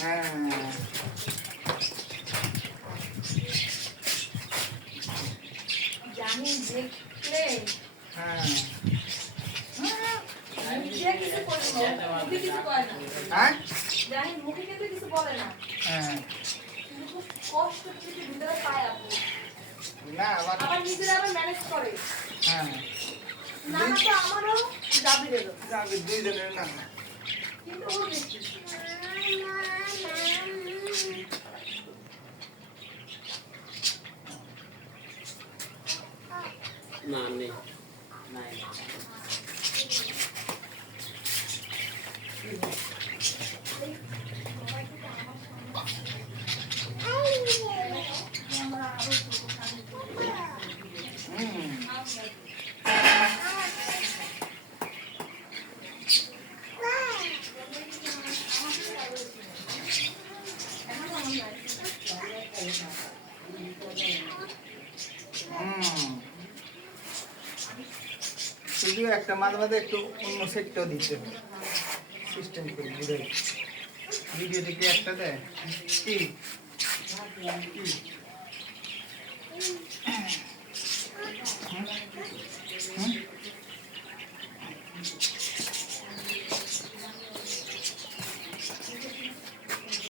হ্যাঁ জানি দেখলে হ্যাঁ নিজে কিছু করে না, মুখে কিছু করে না। হ্যাঁ জানি মুখে কিন্তু কিছু বলে না, হ্যাঁ কিন্তু খুব কষ্ট কিছু ভিতরে পায় আপু। না আবার নিজেরা আবার ম্যানেজ করে। হ্যাঁ না না তো আমারও জাবিরেরও, যাবে দুইজনের না কিন্তু ও বেশি। না নেই নাই শুধু একটা মাঝে মাঝে একটু অন্য সেটটাও দিতে হবে সিস্টেম করে বুঝাই ভিডিও দেখে একটা দেয় কি কি